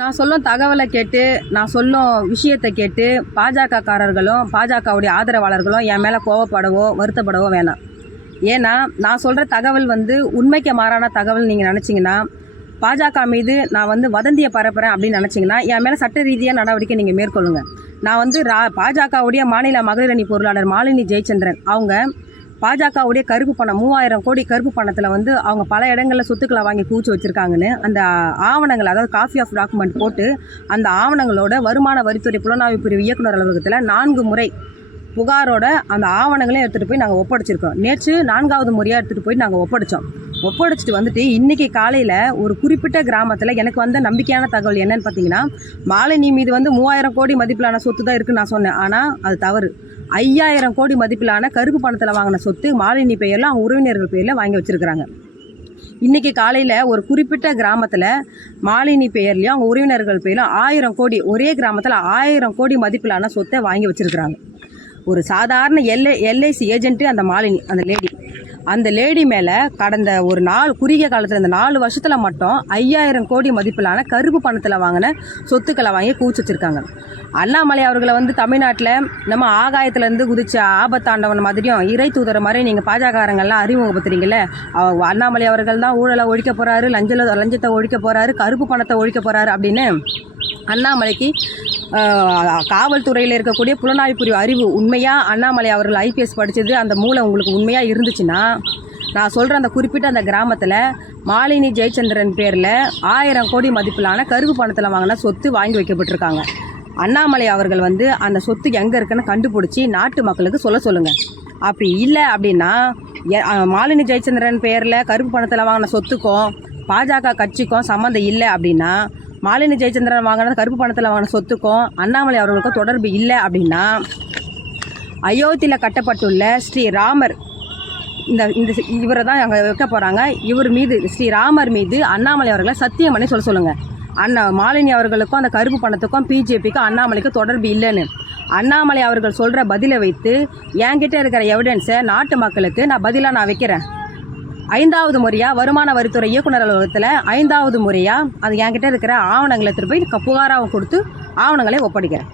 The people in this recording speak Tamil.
நான் சொல்லும் தகவலை கேட்டு நான் சொல்லும் விஷயத்தை கேட்டு பாஜகக்காரர்களும் பாஜகவுடைய ஆதரவாளர்களும் என் மேலே கோவப்படவோ வருத்தப்படவோ வேணாம். ஏன்னா நான் சொல்கிற தகவல் வந்து உண்மைக்கு மாறான தகவல் நீங்கள் நினச்சிங்கன்னா பாஜக மீது நான் வந்து வதந்தியை பரப்புகிறேன் அப்படின்னு நினச்சிங்கன்னா என் மேலே சட்ட ரீதியாக நடவடிக்கை நீங்கள் மேற்கொள்ளுங்க. நான் வந்து ரா பாஜகவுடைய மாநில மகளிர் அணி பொருளாளர் மாலினி ஜெயச்சந்திரன் அவங்க பாஜகவுடைய கருப்பு பணம் மூவாயிரம் கோடி கருப்பு பணத்தில் வந்து அவங்க பல இடங்களில் சொத்துக்களை வாங்கி கூச்சி வச்சுருக்காங்கன்னு அந்த ஆவணங்கள் அதாவது காஃபி ஆஃப் டாக்குமெண்ட் போட்டு அந்த ஆவணங்களோட வருமான வரித்துறை புலனாய்வு பிரிவு இயக்குனர் அலுவலகத்தில் நான்கு முறை புகாரோட அந்த ஆவணங்களையும் எடுத்துகிட்டு போய் நாங்கள் ஒப்படைச்சிருக்கோம். நேற்று நான்காவது முறையாக எடுத்துகிட்டு போய் நாங்கள் ஒப்படைச்சோம். ஒப்படைச்சிட்டு வந்துட்டு இன்றைக்கி காலையில் ஒரு குறிப்பிட்ட கிராமத்தில் எனக்கு வந்த நம்பிக்கையான தகவல் என்னன்னு பார்த்தீங்கன்னா மாலினி மீது வந்து மூவாயிரம் கோடி மதிப்பிலான சொத்து தான் இருக்குன்னு நான் சொன்னேன். ஆனால் அது தவறு. ஐயாயிரம் கோடி மதிப்பிலான கருப்பு பணத்தில் வாங்கின சொத்து மாலினி பெயரில் அவங்க உறவினர்கள் பெயரில் வாங்கி வச்சுருக்கிறாங்க. இன்றைக்கி காலையில் ஒரு குறிப்பிட்ட கிராமத்தில் மாலினி பெயர்லையும் அவங்க உறவினர்கள் பெயரிலும் ஆயிரம் கோடி ஒரே கிராமத்தில் ஆயிரம் கோடி மதிப்பிலான சொத்தை வாங்கி வச்சுருக்கிறாங்க. ஒரு சாதாரண எல்ஐ எல்ஐசி ஏஜென்ட்டு அந்த மாலினி அந்த லேடி அந்த லேடி மேலே கடந்த ஒரு நாள் குறுகிய காலத்தில் இந்த நாலு வருஷத்தில் மட்டும் ஐயாயிரம் கோடி மதிப்பிலான கருப்பு பணத்தில் வாங்கின சொத்துக்களை வாங்கி கூச்சி வச்சுருக்காங்க. அண்ணாமலை அவர்களை வந்து தமிழ்நாட்டில் நம்ம ஆகாயத்துலேருந்து குதிச்ச ஆபத்தாண்டவன் மாதிரியும் இறை தூதர மாதிரி நீங்கள் பாஜகக்காரங்கள்லாம் அறிமுகப்படுத்துறீங்களே அவ- அண்ணாமலை அவர்கள் தான் ஊழலை ஒழிக்க போகிறாரு லஞ்ச லஞ்சத்தை ஒழிக்க போகிறாரு கருப்பு பணத்தை ஒழிக்க போகிறாரு அப்படின்னு அண்ணாமலைக்கு காவல்துறையில் இருக்கக்கூடிய புலனாய்வு பிரிவு அறிவு உண்மையாக அண்ணாமலை அவர்கள் ஐபிஎஸ் படித்தது அந்த மூளை உங்களுக்கு உண்மையாக இருந்துச்சுன்னா நான் சொல்கிற அந்த குறிப்பிட்ட அந்த கிராமத்தில் மாலினி ஜெயச்சந்திரன் பேரில் ஆயிரம் கோடி மதிப்பிலான கருப்பு பணத்தில் வாங்கின சொத்து வாங்கி வைக்கப்பட்டிருக்காங்க. அண்ணாமலை அவர்கள் வந்து அந்த சொத்து எங்கே இருக்குன்னு கண்டுபிடிச்சி நாட்டு மக்களுக்கு சொல்ல சொல்லுங்கள் அப்படி இல்லை அப்படின்னா எ- மாலினி ஜெயச்சந்திரன் பேரில் கருப்பு பணத்தில் வாங்கின சொத்துக்கும் பாஜக கட்சிக்கும் சம்மந்தம் இல்லை அப்படின்னா மாலினி ஜெயச்சந்திரன் வாங்கின கருப்பு பணத்தில் வாங்கின சொத்துக்கும் அண்ணாமலை அவர்களுக்கும் தொடர்பு இல்லை அப்படின்னா அயோத்தியில் கட்டப்பட்டுள்ள ஸ்ரீராமர் இந்த இந்த இவரை தான் அங்கே வைக்க போகிறாங்க இவர் மீது ஸ்ரீராமர் மீது அண்ணாமலை அவர்களை சத்தியம் பண்ணி சொல்ல சொல்லுங்கள் அண்ணா மாலினி அவர்களுக்கும் அந்த கருப்பு பணத்துக்கும் பிஜேபிக்கும் அண்ணாமலைக்கும் தொடர்பு இல்லைன்னு. அண்ணாமலை அவர்கள் சொல்கிற பதிலை வைத்து என்கிட்ட இருக்கிற எவிடன்ஸை நாட்டு மக்களுக்கு நான் பதிலாக நான் வைக்கிறேன். ஐந்தாவது முறையாக வருமான வரித்துறை இயக்குனர் அலுவலகத்தில் ஐந்தாவது முறையாக அது என்கிட்ட இருக்கிற ஆவணங்களை திருப்பி புகாராக கொடுத்து ஆவணங்களை ஒப்படைக்கிறேன்.